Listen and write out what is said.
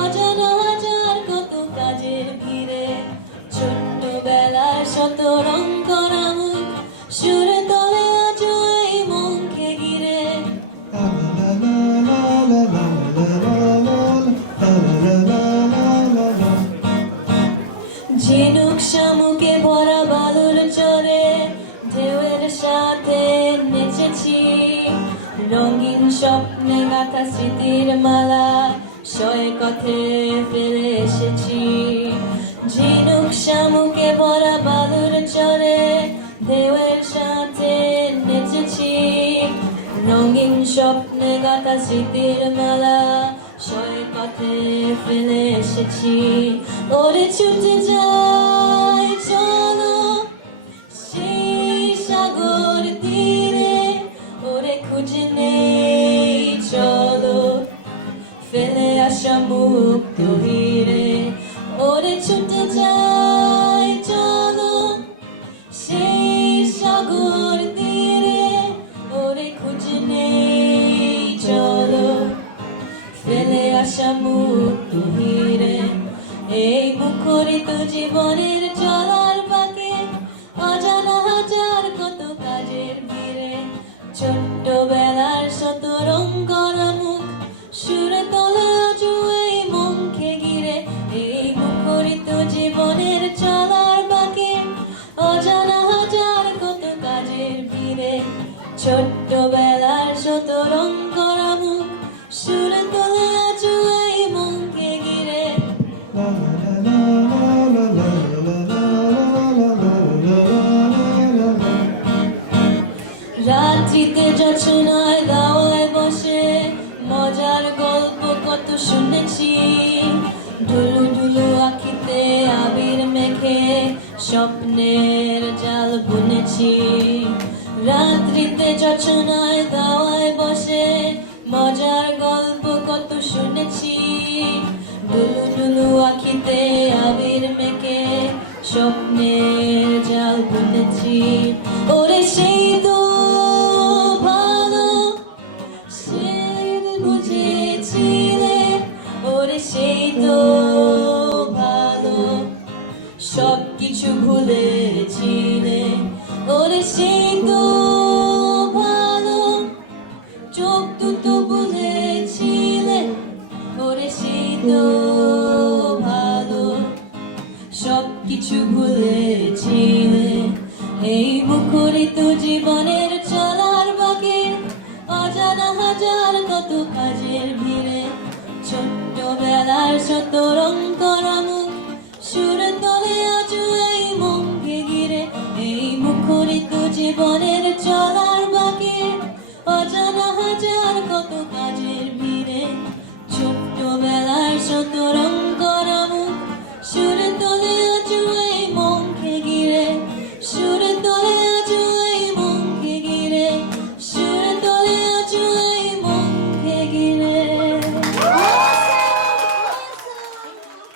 অজানা হাজার কত কাজের ভিড়ে, ছোট্টবেলার শত রং করা মুখ সুরে তোলে আজ এই মনকে ঘিরে। ঝিনুক শামুকে ভরা বালুর চরে ঢেউয়ের সাথে নেচেছি, রঙিন স্বপ্নে গাঁথা স্মৃতির মালা শয়ে কথে ফেলে এসেছি। ঝিনুক শামুকে ভরা বালুর চরে ঢেউয়ের সাথে নেচেছি, রঙিন স্বপ্নে গাঁথা স্মৃতির মালা শয়ে কথে ফেলে এসেছি। ওরে ছুটে যাই চলো সেই সাগর তীরে, ওরে খুঁজে নেই চলো ফেলে আসা মুক্ত হিরে। ওরে ছুটে যাই চলো সেই সাগর তীরে, ওরে খুঁজে নেই চলো ফেলে আসা মুক্ত হিরে। এই মুখরিত জীবনের চলার বাঁকে অজানা হাজার কত কাজের ভিড়ে, ছোট্টবেলার শত রং করা মুখ সুরে তোলে আজ এই মনকে ঘিরে। এই মুখরিত জীবনের চলার বাঁকে অজানা হাজার কত কাজের ভিড়ে, ছোট্টবেলার শত রং করা মুখ সুরে তোলে আজ এই মনকে ঘিরে। রাত্রিতে জোছনায় দাওয়ায় বসে মজার গল্প কত শুনেছি, ঢুলু ঢুলু আখিতে আবির মেখে স্বপ্নের জাল বুনেছি। রাত্রিতে জোছনায় দাওয়ায় বসে মজার গল্প কত শুনেছি, ঢুলু ঢুলু আখিতে আবির মেখে স্বপ্নের জাল বুনেছি। ওরে সেই তো ভালো সেই বুঝেছিলে, ওরে সেই তো ভালো সব কিছু ভুলেছিলে। ওরে সেই তো ভালো চোখ দুটো বুঝেছিলে, ওরে সেই তো ভালো সব কিছু ভুলেছিলে। এই মুখরিত জীবনের চলার বাঁকে অজানা হাজার কত কাজের ভিড়ে, ছোট্টবেলার শত রং করা মুখ সুরে তোলে আজ এই মনকে ঘিরে। এই মুখরিত জীবনের চলার বাঁকে অজানা হাজার কত কাজের ভিড়ে, ছোট্টবেলার শত